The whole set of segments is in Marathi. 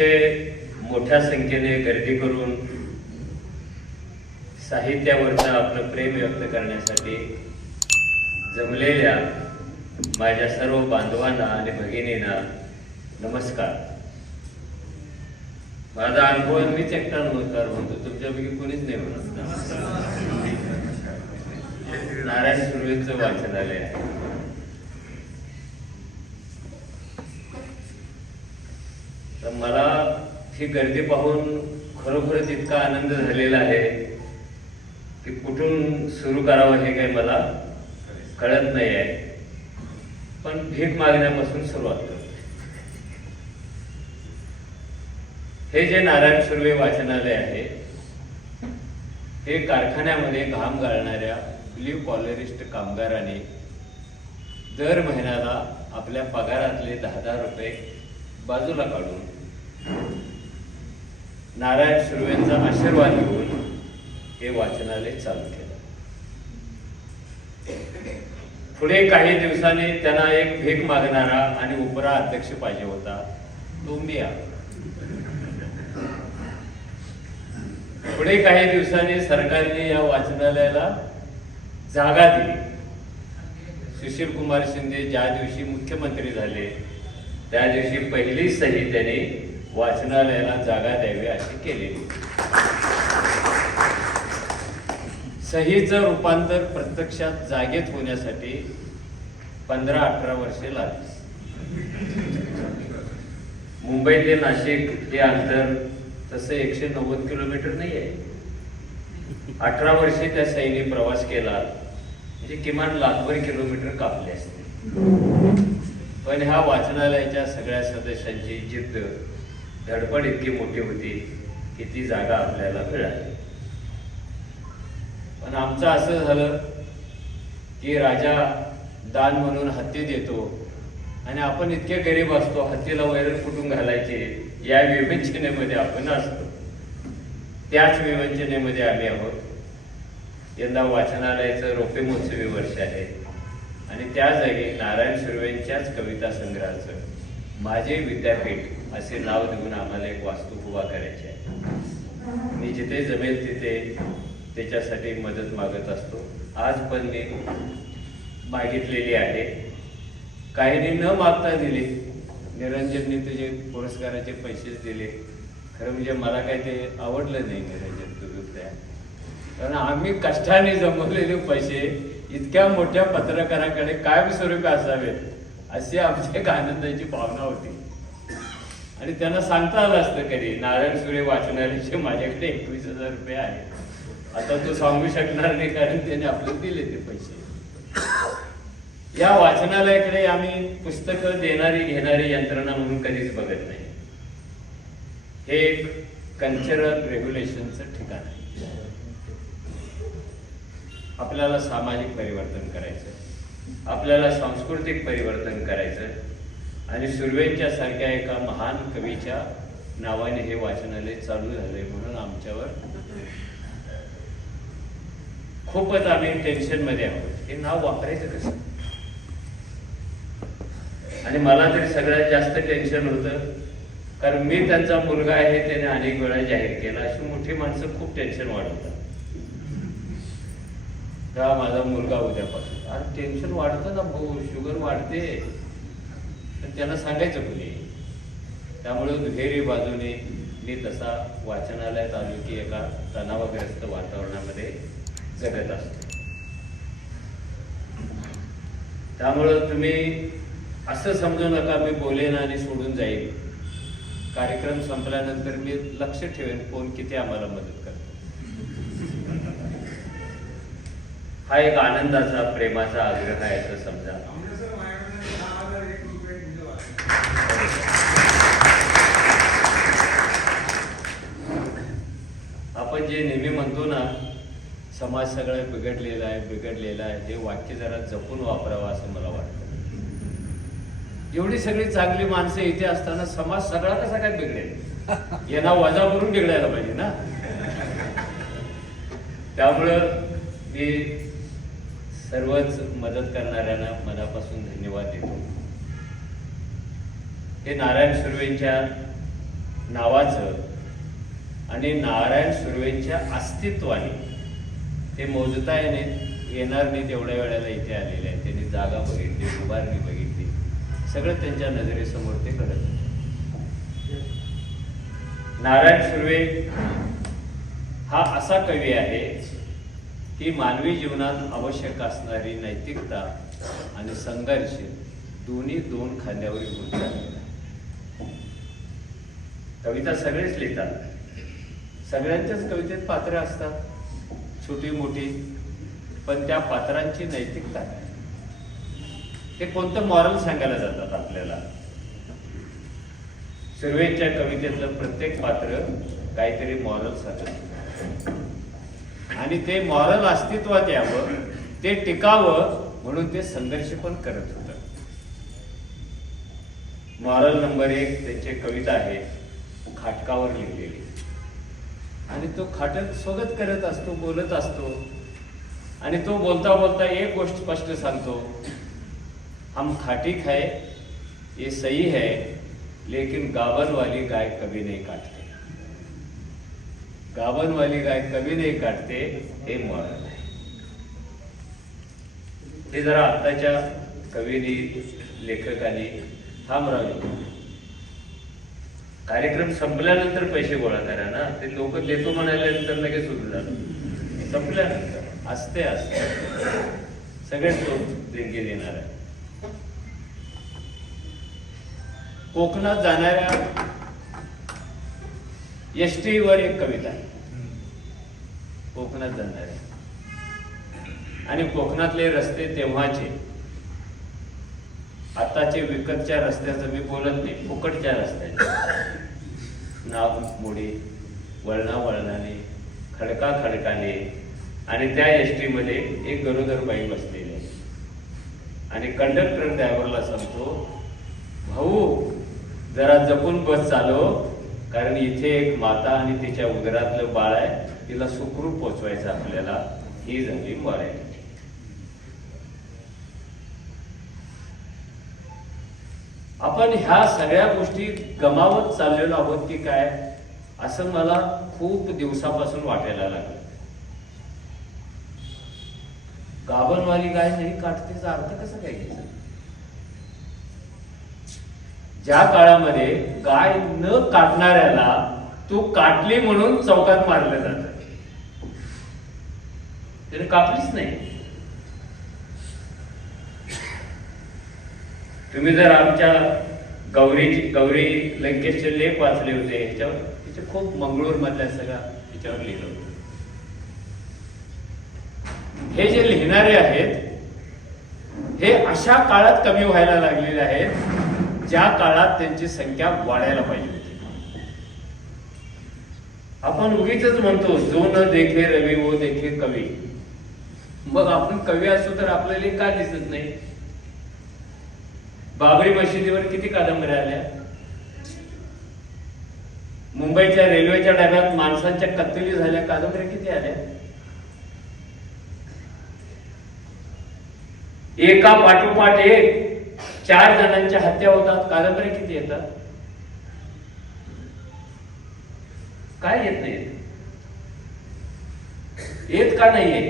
अतिशय मोठ्या संख्येने गर्दी करून साहित्यावरचं आपलं प्रेम व्यक्त करण्यासाठी जमलेल्या माझ्या सर्व बांधवांना आणि भगिनींना नमस्कार. माझा अनुभव मीच एकटा नमस्कार म्हणतो, तुमच्यापैकी कोणीच नाही म्हणत. नारायण सुर्वेचं वाचनालय आहे. तर मला ही गर्दी पाहून खरोखरच इतका आनंद झालेला आहे की कुठून सुरू करावं हे काही मला कळत नाही आहे. पण भीक मागण्यापासून सुरुवात करतो. हे जे नारायण सुर्वे वाचनालय आहे हे कारखान्यामध्ये घाम गाळणाऱ्या ब्ल्यू कॉलरिस्ट कामगारांनी दर महिन्याला आपल्या पगारातले 10,000 रुपये बाजूला काढून नारायण सुर्वेंचा आशीर्वाद घेऊन हे वाचनालय चालू केलं. पुढे काही दिवसांनी त्यांना एक भीक मागणारा आणि उपरा अध्यक्ष पाहिजे होता, तो मी आहे. पुढे काही दिवसांनी सरकारने या वाचनालयाला जागा दिली. सुशील कुमार शिंदे ज्या दिवशी मुख्यमंत्री झाले त्या दिवशी पहिली सही त्यांनी वाचनालयाला जागा द्यावी अशी केलेली. सहीचं रूपांतर प्रत्यक्षात जागेत होण्यासाठी 15-18 वर्षे लागली. मुंबई ते नाशिक हे अंतर तसं 190 किलोमीटर नाही आहे. 18 वर्षे त्या सहीने प्रवास केला म्हणजे किमान 1,00,000 किलोमीटर कापले असते. पण ह्या वाचनालयाच्या सगळ्या सदस्यांची जिद्द धडपड इतकी मोठी होती की ती जागा आपल्याला मिळाली. पण आमचं असं झालं की राजा दान म्हणून हत्ती देतो आणि आपण इतके गरीब असतो, हत्तीला वैरण कुठून घालायचे या विवंचनेमध्ये आपण असतो. त्याच विवंचनेमध्ये आम्ही आहोत. यंदा वाचनालयाचं रौप्य महोत्सवी वर्ष आहे आणि त्या जागी नारायण सुर्वेंच्याच कविता संग्रहाचं माझे विद्यापीठ असे नाव देऊन आम्हाला एक वास्तू उभा करायची आहे. मी जिथे जमेल तिथे त्याच्यासाठी मदत मागत असतो. आज पण मी मागितलेली आहे. काहींनी न मागता दिले. निरंजनने तुझे पुरस्काराचे पैसेच दिले. खरं म्हणजे मला काही ते आवडलं नाही निरंजन तुझं त्या, कारण आम्ही कष्टाने जमवलेले पैसे इतक्या मोठ्या पत्रकाराकडे कायमस्वरूपी असावेत अशी आमची एक आनंदाची भावना होती. आणि त्यांना सांगता आलं असतं कधी नारायण सुर्वे वाचनालयाचे माझ्याकडे 21,000 रुपये आहेत. आता तो सांगू शकणार नाही कारण त्याने आपल्याला दिले ते पैसे. या वाचनालयाकडे आम्ही पुस्तकं देणारी घेणारी यंत्रणा म्हणून कधीच बघत नाही. हे एक कल्चरल रेग्युलेशनचं ठिकाण आहे. आपल्याला सामाजिक परिवर्तन करायचं, आपल्याला सांस्कृतिक परिवर्तन करायचं आणि सुर्वेंच्या सारख्या एका महान कवीच्या नावाने हे वाचनालय चालू झाले. म्हणून आमच्यावर खूपच आम्ही टेन्शन मध्ये आहोत. हे नाव वापरायचं कसं? आणि मला तरी सगळ्यात जास्त टेन्शन होतं कारण मी त्यांचा मुलगा आहे, त्याने अनेक वेळा जाहीर केला. अशी मोठी माणसं खूप टेन्शन वाढवतात. का माझा मुलगा उद्यापासून, अरे टेन्शन वाढतं ना भाऊ, शुगर वाढते. तर त्यांना सांगायचं कुणी. त्यामुळे दुहेरी बाजूने मी तसा वाचनालयात आलो की एका तणावग्रस्त वातावरणामध्ये जगत असतो. त्यामुळं तुम्ही असं समजू नका मी बोलेन आणि सोडून जाईल. कार्यक्रम संपल्यानंतर मी लक्ष ठेवेन कोण किती आम्हाला मदत करतो. हा एक आनंदाचा प्रेमाचा आग्रह आहे असं समजा. आपण जे नेहमी म्हणतो ना समाज सगळा बिघडलेला आहे, हे वाक्य जरा जपून वापरावं असं मला वाटतं. एवढी सगळी चांगली माणसं इथे असताना समाज सगळा कसा काय बिघडेल? यांना वजा करून बिघडायला पाहिजे ना. त्यामुळं मी सर्वच मदत करणाऱ्यांना मनापासून धन्यवाद देतो. हे नारायण सुर्वेंच्या नावाचं आणि नारायण सुर्वेंच्या अस्तित्वाने ते मोजता येणार नाही तेवढ्या वेळेला इथे आलेले आहेत. त्यांनी जागा बघितली, उभारणी बघितली, सगळं त्यांच्या नजरेसमोर ते करत होते. नारायण सुर्वे हा असा कवी आहे की मानवी जीवनात आवश्यक असणारी नैतिकता आणि संघर्ष दोन्ही दोन खांद्यावर घेऊन चाललेला आहे. कविता सगळेच लिहितात, सगळ्यांच्याच कवितेत पात्र असतात, छोटी मोठी, पण त्या पात्रांची नैतिकता काय, ते कोणतं मॉरल सांगायला जातात आपल्याला. सुर्वेच्या कवितेतलं प्रत्येक पात्र काहीतरी मॉरल सांगत आणि ते मॉरल अस्तित्वात यावं, ते टिकावं म्हणून ते संघर्ष पण करत होतं. मॉरल नंबर 1 त्यांची कविता आहे खाटकावर लिहिलेली, आणि तो खाटक स्वागत करत असतो, बोलत असतो, आणि तो बोलता बोलता एक गोष्ट स्पष्ट सांगतो, हम खाटिक है ये सही है लेकिन गावन वाली गाय कभी नहीं काटते. गावन वाली गाय कभी नहीं काटते हे मॉरल आहे. हे जरा आत्ताच्या कवीनी लेखकांनी थांबरावे. कार्यक्रम संपल्यानंतर पैसे गोळा करा ना, ते लोक देतो म्हणाल्यानंतर लगेच सुरू झालं. संपल्यानंतर असते सगळेच लोक देणगी देणार आहे. कोकणात जाणाऱ्या एसटी वर एक कविता आहे, कोकणात जाणाऱ्या, आणि कोकणातले रस्ते तेव्हाचे, आताचे विकतच्या रस्त्याचं मी बोलत नाही, फुकटच्या रस्त्याचे, नाव मोडी, वळणा वळणाने, खडका खडकाने, आणि त्या एसटी मध्ये एक गरोदर बाई बसलेली आहे, आणि कंडक्टर ड्रायव्हरला सांगतो, भाऊ जरा जपून बस चालव, कारण इथे एक माता आणि तिच्या उदरातलं बाळ आहे, तिला सुखरूप पोचवायचं आपल्याला. ही झाली मॉरॅलिटी. आपण ह्या सगळ्या गोष्टी गमावत चाललेलो आहोत की काय, असं मला खूप दिवसापासून वाटायला लागलं. गाभणवाली गाय नाही काटतेचा अर्थ कसा काय घ्यायचा? ज्या काळामध्ये गाय न काटणाऱ्याला तू काटली म्हणून चौकात मारलं जात, त्याने कापलीच नाही. तुम्ही जर आमच्या गौरी लंकेशचे लेख वाचले होते, ह्याच्यावर तिचे खूप मंगळूर मधल्या सगळ्या त्याच्यावर लिहिलं होतं. हे जे लिहिणारे आहेत हे अशा काळात कमी व्हायला लागलेले आहेत ज्या काळात त्यांची संख्या वाढायला पाहिजे होती. आपण उगीच म्हणतो जो न देखे रवी वो देखे कवी. मग आपण कवी असू तर आपल्याला का दिसत नाही? बाबरी मशिदीवर किती कादंबऱ्या आल्या? मुंबईच्या रेल्वेच्या डब्यात माणसांच्या कत्तली झाल्या, कादंबऱ्या किती आल्या? एका पाठोपाठ एक 4 जणांच्या हत्या होतात, कादंबऱ्या किती येतात? काय येत नाही? येत का नाहीये?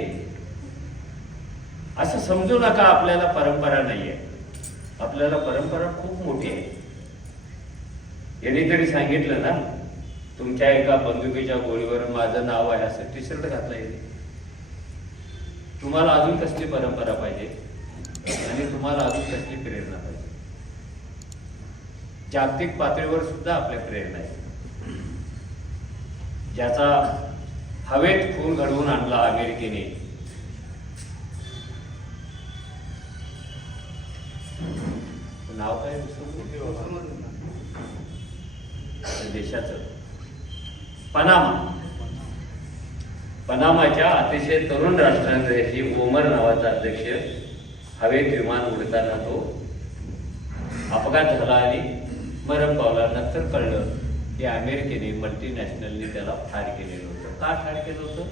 असं समजू नका आपल्याला परंपरा नाहीये. आपल्याला परंपरा खूप मोठी आहे. यांनी तरी सांगितलं ना, तुमच्या एका बंदुकीच्या गोळीवर माझं नाव आहे असं टी-शर्ट घातलंय. तुम्हाला अजून कसली परंपरा पाहिजे आणि तुम्हाला अजून कसली प्रेरणा पाहिजे? जागतिक पातळीवर सुद्धा आपल्या प्रेरणा आहे. ज्याचा हवेत खून घडवून आणला अमेरिकेने, नाव काय देशाचं, पनामाच्या अतिशय तरुण राष्ट्रांची ओमर नावाचा अध्यक्ष हवेत विमान उडताना तो अपघात झाला आणि मरण पावला. नंतर कळलं की अमेरिकेने मल्टीनॅशनलने त्याला ठार केलेलं होतं. का ठार केलं होतं?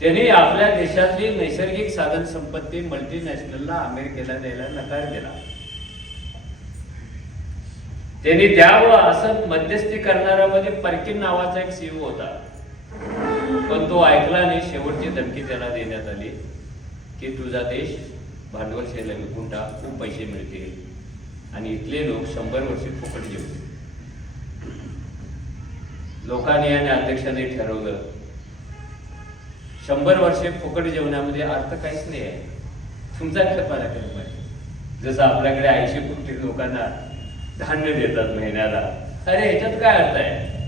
त्यांनी आपल्या देशातली नैसर्गिक साधन संपत्ती मल्टीनॅशनलला अमेरिकेला द्यायला नकार दिला. त्यांनी द्यावं असं मध्यस्थी करणाऱ्यामध्ये परकीन नावाचा एक सीओ होता, पण तो ऐकला नाही. शेवटची धमकी त्याला देण्यात आली की तुझा देश भांडवलशाहीला विकून टाक, खूप पैसे मिळतील आणि इथले लोक 100 वर्षे फुकट जेवतील. लोकांनी आणि अध्यक्षांनी ठरवलं 100 वर्षे फुकट जेवणामध्ये अर्थ काहीच नाही आहे. तुमचा खपाला केला पाहिजे. जसं आपल्याकडे 80 कोटी लोकांना धान्य देतात महिन्याला, अरे ह्याच्यात काय अर्थ आहे?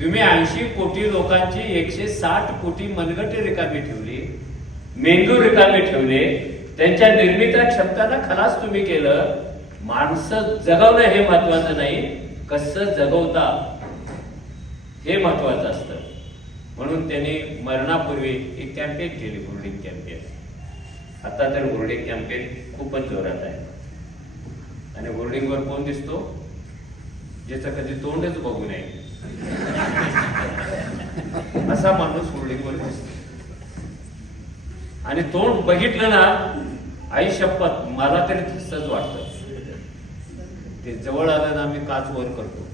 तुम्ही 80 कोटी लोकांची 160 कोटी मनगटे रिकामी ठेवली, मेंदू रिकामी ठेवले, त्यांच्या निर्मिती क्षमताना खलास तुम्ही केलं. माणसं जगवणं हे महत्वाचं नाही, कसं जगवता हे महत्वाचं असतं. म्हणून त्यांनी मरणापूर्वी एक कॅम्पेन केली, होर्डिंग कॅम्पेन. आता तर होर्डिंग कॅम्पेन खूपच जोरात आहे. आणि होर्डिंगवर कोण दिसतो? ज्याचं कधी तोंडच बघू नये असा माणूस होर्डिंगवर दिसतो. आणि तोंड बघितलं ना, आई शपथ मला तरी तसंच वाटतं. ते जवळ आलं ना, मी काच वर करतो,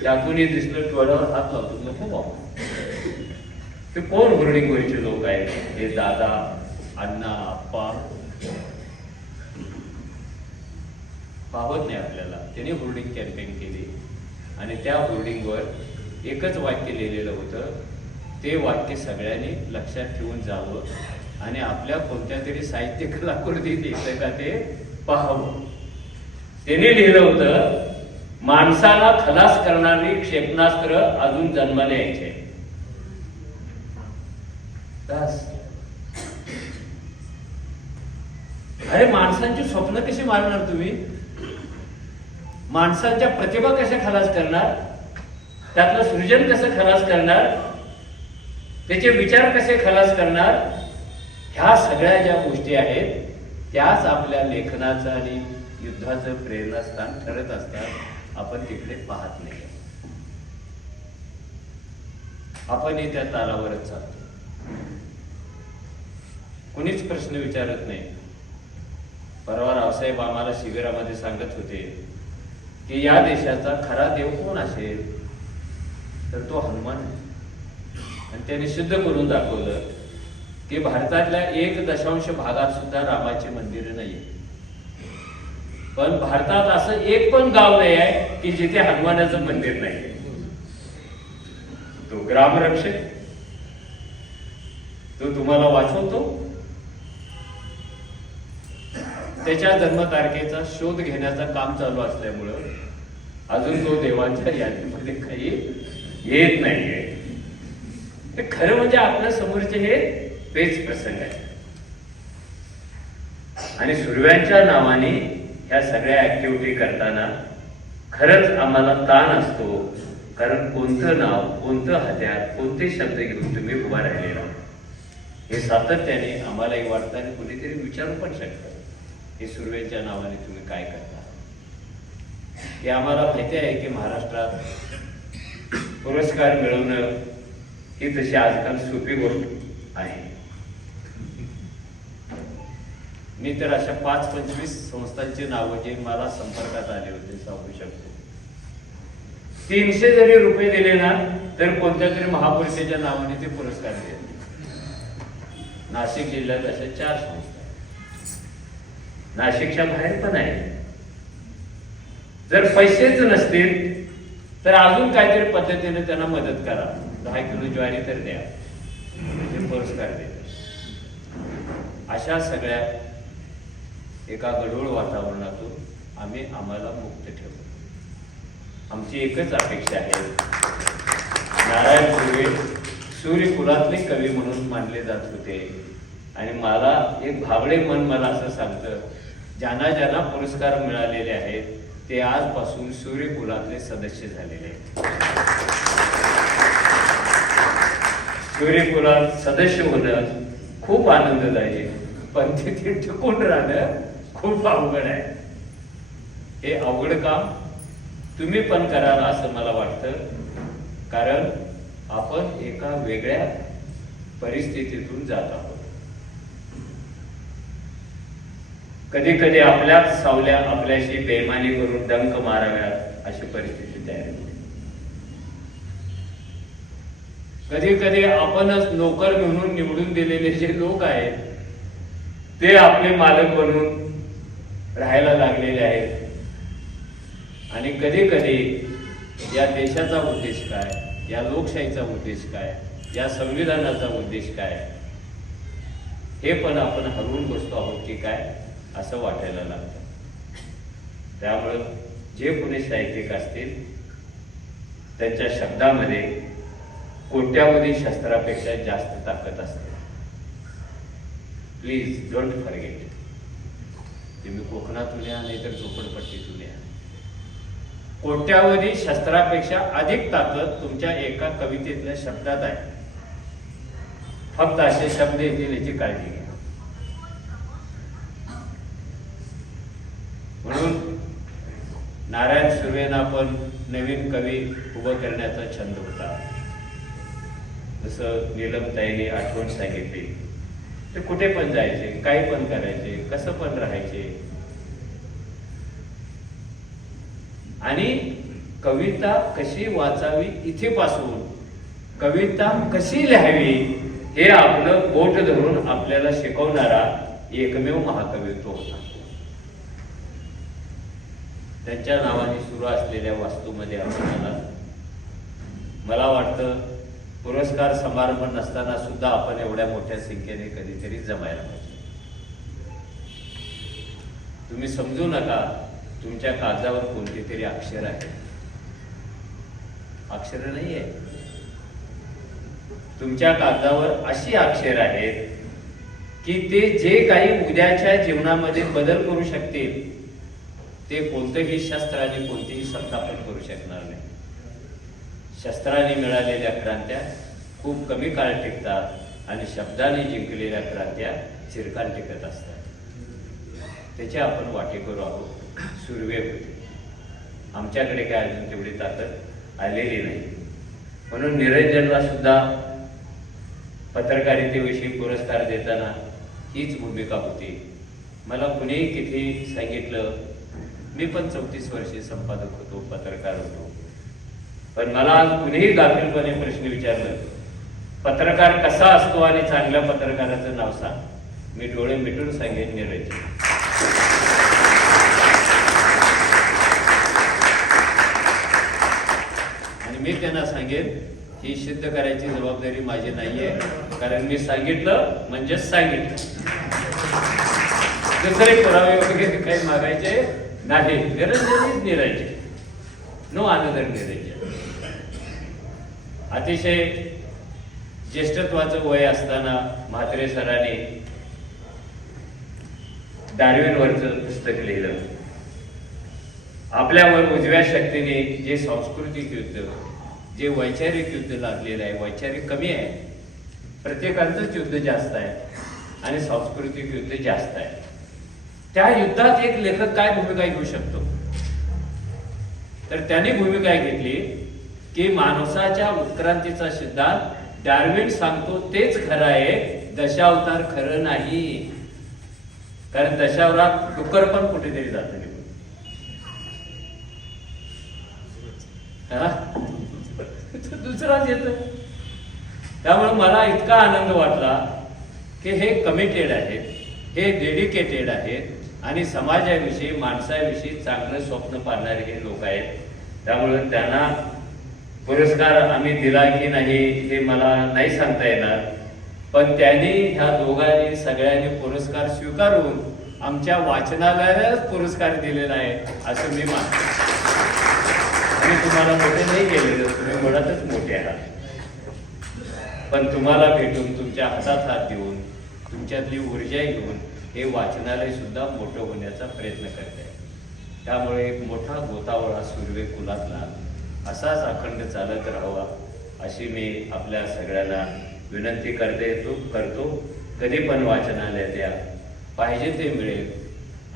त्यातूनही दिसलं डोळ्यावर हात लावतो, नको बाबा. ते कोण होर्डिंगवरचे लोक आहेत? हे दादा, अण्णा, आप्पा पाहत नाही आपल्याला. त्यांनी होर्डिंग कॅम्पेन केली आणि त्या होर्डिंगवर एकच वाक्य लिहिलेलं होतं. ते वाक्य सगळ्यांनी लक्षात ठेवून जावं आणि आपल्या कोणत्या तरी साहित्य कलाकृतीत येतं का ते पाहावं. त्यांनी लिहिलं होतं, माणसाला खलास करणारी क्षेपणास्त्र अजून जन्माला यायचे. अरे माणसांची स्वप्न कशी मारणार तुम्ही? माणसांच्या प्रतिभा कशा खलास करणार? त्यातलं सृजन कसं खलास करणार? त्याचे विचार कसे खलास करणार? ह्या सगळ्या ज्या गोष्टी आहेत त्याच आपल्या लेखनाचं आणि युद्धाचं प्रेरणास्थान ठरत असतात. आपण तिकडे पाहत नाही, आपण त्या तालावरच चालतो. कुणीच प्रश्न विचारत नाही. परवा रावसाहेब आम्हाला शिबिरामध्ये सांगत होते की या देशाचा खरा देव कोण असेल, तर तो हनुमान आहे. आणि त्याने सिद्ध करून दाखवलं की भारतातल्या 1 भागात सुद्धा रामाचे मंदिर नाहीये. पण भारतात असं एक पण गाव नाही आहे की जिथे हनुमानाचं मंदिर नाही. तो ग्रामरक्षक, तो तुम्हाला वाचवतो. त्याच्या जन्मतारखेचा शोध घेण्याचं काम चालू असल्यामुळं अजून तो देवांच्या यादीमध्ये काही येत नाहीये. हे खरं म्हणजे आपल्या समोरचे हे पेच प्रसंग आहे. आणि सुर्व्यांच्या नावाने ह्या सगळ्या ऍक्टिव्हिटी करताना खरंच आम्हाला ताण असतो. कारण कोणतं नाव, कोणतं हत्यार, कोणते शब्द घेऊन तुम्ही उभा राहिलेला हे सातत्याने आम्हालाही वाटतं आणि कुणीतरी विचारू पण शकतं, हे सुर्व्यांच्या नावाने तुम्ही काय करता. हे आम्हाला माहिती आहे की महाराष्ट्रात पुरस्कार मिळवणं ही तशी आजकाल सोपी गोष्ट आहे. मी तर अशा 5-25 संस्थांची नावं जे मला संपर्कात आले होते सांगू शकतो. 300 जरी रुपये दिले ना तर कोणत्या तरी महापुरुषाच्या नावाने ते पुरस्कार दिले. नाशिक जिल्ह्यात अशा 4 संस्था, नाशिकच्या बाहेर पण आहे. जर पैसेच नसतील तर अजून काहीतरी पद्धतीने त्यांना मदत करा. 10 किलो ज्वारी तर द्या, ते पुरस्कार देतात. अशा सगळ्या एका गढूळ वातावरणातून आम्हाला मुक्त ठेवू. आमची एकच अपेक्षा आहे. नारायण सुर्वे सूर्यकुलातले कवी म्हणून मानले जात होते आणि मला एक भाबडे मन मला असं सांगतं, ज्यांना ज्यांना पुरस्कार मिळालेले आहेत ते आजपासून सूर्यकुलातले सदस्य झालेले आहेत. सूर्यकुलात सदस्य होणं खूप आनंददायी, पण तिथे टिकून राहणं खूप अवघड आहे. हे अवघड काम तुम्ही पण कराल असं मला वाटतं. कारण आपण एका वेगळ्या परिस्थितीतून जात आहोत. कधी कधी आपल्याच सावल्या आपल्याशी बेईमानी करून डंक माराव्यात अशी परिस्थिती तयार होते. कधी कधी आपणच नोकर म्हणून निवडून दिलेले जे लोक आहेत ते आपले मालक बनून राहायला लागलेले आहेत. आणि कधी कधी या देशाचा उद्देश काय, या लोकशाहीचा उद्देश काय, या संविधानाचा उद्देश काय हे पण आपण हरवून बसतो आहोत की काय असं वाटायला लागतं. त्यामुळं जे कोणी साहित्यिक असतील त्यांच्या शब्दामध्ये कोट्यावधी शस्त्रापेक्षा जास्त ताकद असते. Please don't forget. तुम्ही कोकणातून या नाहीतर झोपडपट्टीतून या, कोट्यावधी शस्त्रापेक्षा अधिक ताकद तुमच्या एका कवितेतल्या शब्दात आहे. फक्त असे शब्द येतील याची काळजी घ्या. म्हणून नारायण सुर्वेंना पण नवीन कवी उभं करण्याचा छंद होता. जसं नीलमताईने आठवण सांगितली, ते कुठे पण जायचे, काही पण करायचे, कसं पण राहायचे आणि कविता कशी वाचावी इथे पासून कविता कशी लिहावी हे आपलं बोट धरून आपल्याला शिकवणारा एकमेव महाकवी तो होता. त्यांच्या नावाने सुरू असलेल्या वास्तूमध्ये आपल्याला मला वाटतं पुरस्कार समारंभ नसताना सुद्धा आपण एवढ्या मोठ्या संख्येने कधीतरी जमायला पाहिजे. तुम्ही समजू नका तुमच्या कागदावर कोणती तरी अक्षर आहे. अक्षर नाही आहे. तुमच्या कागदावर अशी अक्षर आहेत की ते जे काही उद्याच्या जीवनामध्ये बदल करू शकतील ते कोणतंही शस्त्र आणि कोणतीही सत्ता पण करू शकणार नाही. शस्त्राने मिळालेल्या क्रांत्या खूप कमी काळ टिकतात आणि शब्दाने जिंकलेल्या क्रांत्या चिरकाल टिकत असतात. त्याचे आपण वाटेकरू आहोत. सुर्वे होते. आमच्याकडे काय अजून तेवढी ताकद आलेली नाही. म्हणून निरंजनला सुद्धा पत्रकारितेविषयी पुरस्कार देताना हीच भूमिका होती. मला कुणीही किती सांगितलं, मी पण 34 वर्षे संपादक होतो, पत्रकार होतो, पण मला आज कुणीही गाफीलपणे प्रश्न विचारलं पत्रकार कसा असतो आणि चांगल्या पत्रकाराचं नाव सांग, मी डोळे मिटून सांगेन निरंजन. आणि मी त्यांना सांगेन ही सिद्ध करायची जबाबदारी माझी नाहीये, कारण मी सांगितलं म्हणजेच सांगितलं. दुसरे पुरावे वगैरे काही मागायचे नाही. Niranjan Niranjan, no another Niranjan. अतिशय ज्येष्ठत्वाचं वय असताना म्हात्रे सरांनी डार्विनवरचं पुस्तक लिहिलं. आपल्यावर उजव्या शक्तीने जे सांस्कृतिक युद्ध, जे वैचारिक युद्ध लागलेलं आहे, वैचारिक कमी आहे, प्रत्येकाचंच युद्ध जास्त आहे आणि सांस्कृतिक युद्ध जास्त आहे. त्या युद्धात एक लेखक काय भूमिका घेऊ शकतो, तर त्याने भूमिका घेतली की माणसाच्या उत्क्रांतीचा सिद्धांत डार्विन सांगतो तेच खरं आहे, दशावतार खरं नाही. कारण दशावतारात डुक्कर पण कुठेतरी जात नाही. दुसराच येतो. त्यामुळे मला इतका आनंद वाटला की हे कमिटेड आहेत, हे डेडिकेटेड आहेत आणि समाजाविषयी माणसाविषयी चांगलं स्वप्न पाहणारे हे लोक आहेत. त्यामुळे त्यांना पुरस्कार आम्ही दिला की नाही हे मला नाही सांगता येणार, पण त्यांनी ह्या दोघांनी सगळ्यांनी पुरस्कार स्वीकारून आमच्या वाचनालयालाच पुरस्कार दिलेला आहे असं मी मानतो. आणि तुम्हाला मोठे नाही केलेलं, तुम्ही मुळातच मोठे आहात, पण तुम्हाला भेटून तुमच्या हातात हात देऊन तुमच्यातली ऊर्जा घेऊन हे वाचनालय सुद्धा मोठं होण्याचा प्रयत्न करते. त्यामुळे एक मोठा गोतावळा सुर्वे कुलातला असाच अखंड चालत राहावा अशी मी आपल्या सगळ्यांना विनंती करतो. कधी पण वाचनालयात या, पाहिजे ते मिळेल.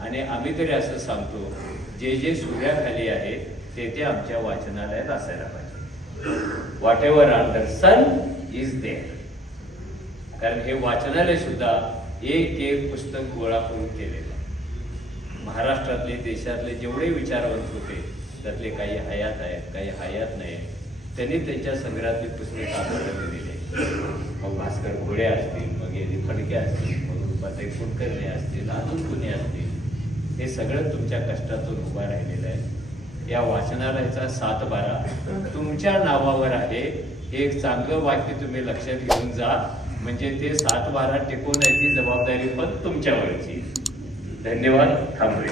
आणि आम्ही तरी असं सांगतो, जे जे सूर्याखाली आहे ते ते आमच्या वाचनालयात असायला पाहिजे. Whatever under sun is there. कारण हे वाचनालय सुद्धा एक एक पुस्तक गोळा करून केलेलं. महाराष्ट्रातले देशातले जेवढे विचारवंत होते त्यातले काही हयात आहेत, काही हयात नाही. त्यांनी त्यांच्या संग्रहातली पुस्तके आपल्याला दिले. मग भास्कर घोडे असतील, मग एदी फडके असतील, मग रूपाताई कुलकर्णी असतील, अजून कुणी असतील, हे सगळं तुमच्या कष्टातून उभा राहिलेलं आहे. या वाचनालयाचा 7-12 तुमच्या नावावर आहे. हे एक चांगलं वाक्य तुम्ही लक्षात घेऊन जा. म्हणजे ते 7-12 टिकवण्याची जबाबदारी पण तुमच्यावरची. धन्यवाद. थांबले.